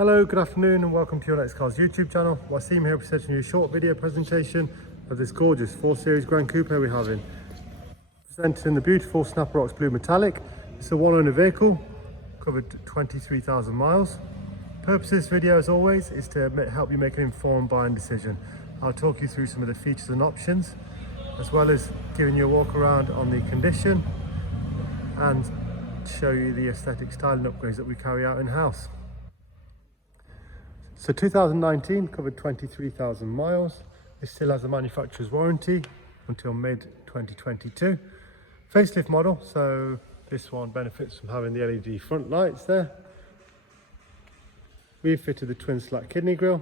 Hello, good afternoon and welcome to your Next Cars YouTube channel. Well, I seem here presenting you a short video presentation of this gorgeous 4 Series Gran Coupe we're having. Presented in the beautiful Snapper Rocks Blue Metallic. It's a one-owner vehicle, covered 23,000 miles. Purpose of this video, as always, is to help you make an informed buying decision. I'll talk you through some of the features and options, as well as giving you a walk around on the condition and show you the aesthetic styling upgrades that we carry out in-house. So 2019, covered 23,000 miles. This still has a manufacturer's warranty until mid-2022. Facelift model, so this one benefits from having the LED front lights there. We've fitted the twin slat kidney grille,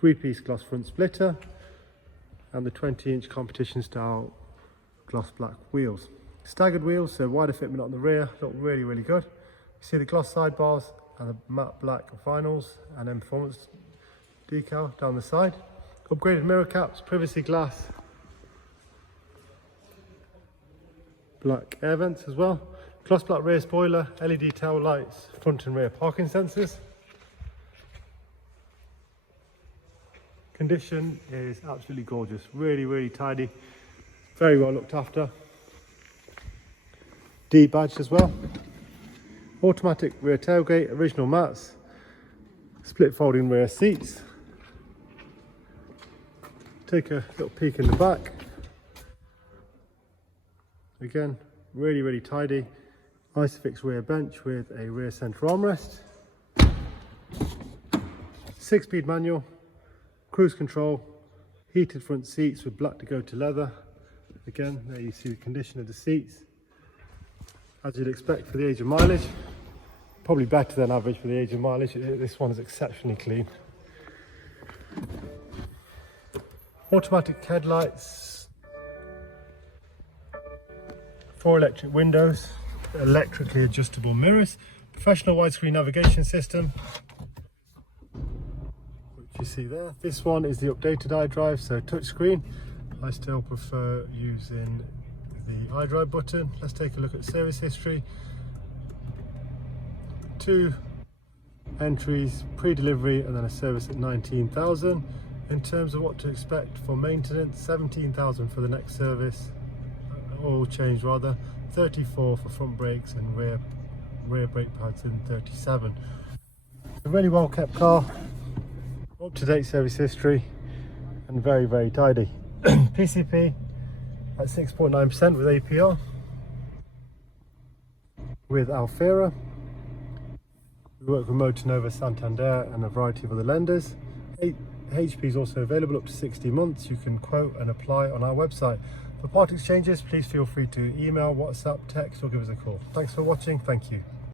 3-piece gloss front splitter, and the 20-inch competition style gloss black wheels. Staggered wheels, so wider fitment on the rear, look really good. You see the gloss sidebars and the matte black vinyls, and then performance decal down the side. Upgraded mirror caps, privacy glass, black air vents as well. Gloss black rear spoiler, LED tail lights, front and rear parking sensors. Condition is absolutely gorgeous, really tidy, very well looked after. D-badged as well. Automatic rear tailgate, original mats, split folding rear seats. Take a little peek in the back. Again, really tidy. Isofix rear bench with a rear centre armrest. 6-speed manual, cruise control, heated front seats with black Dakota leather. Again, there you see the condition of the seats. As you'd expect for the age of mileage, probably better than average for the age of mileage. This one is exceptionally clean. Automatic headlights, 4 electric windows, electrically adjustable mirrors, professional widescreen navigation system, which you see there. This one is the updated iDrive, so touchscreen. I still prefer using the iDrive button. Let's take a look at service history. 2 entries pre-delivery and then a service at 19,000. In terms of what to expect for maintenance, 17,000 for the next service, oil change rather, 34 for front brakes and rear brake pads in 37. A really well kept car, up-to-date service history and very tidy. PCP at 6.9% with APR, with Alfera. We work with Motor Nova, Santander and a variety of other lenders. HP is also available up to 60 months. You can quote and apply on our website. For part exchanges, please feel free to email, WhatsApp, text or give us a call. Thanks for watching. Thank you.